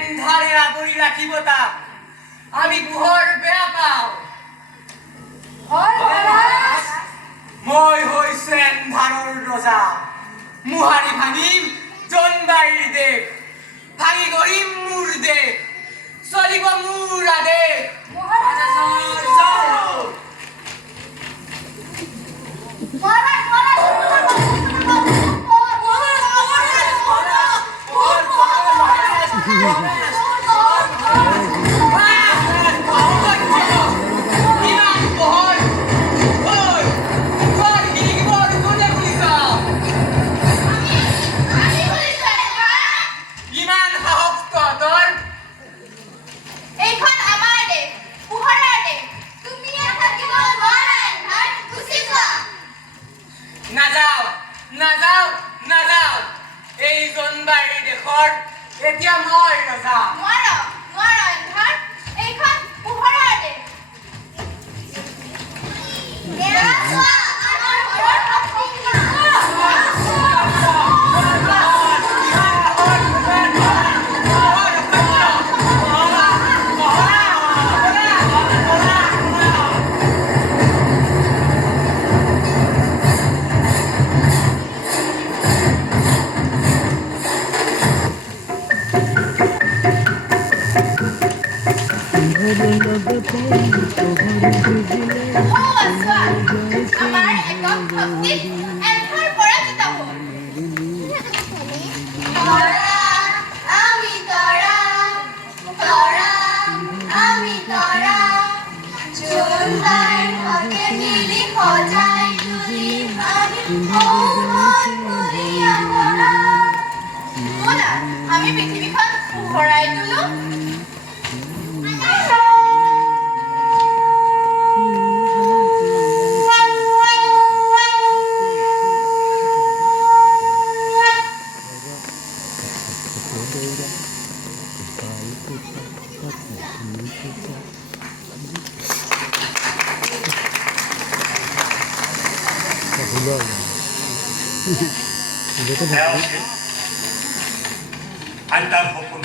এন্ধাৰে আৱৰি ৰাখিব তাক আমি পোহৰ বেয়া পাওঁ মই হৈছো এন্ধাৰৰ ৰজা মুহাৰি ভাঙিম জোনবাইৰ দেশ ভাঙি গঢ়িম মোৰ দেশ চলিব মোৰ আদেশ নাযাও এই জোনবাইৰ দেশৰ এতিয়া মই ৰজা আমি পৃথিৱীখন ভৰাই তুলো Alta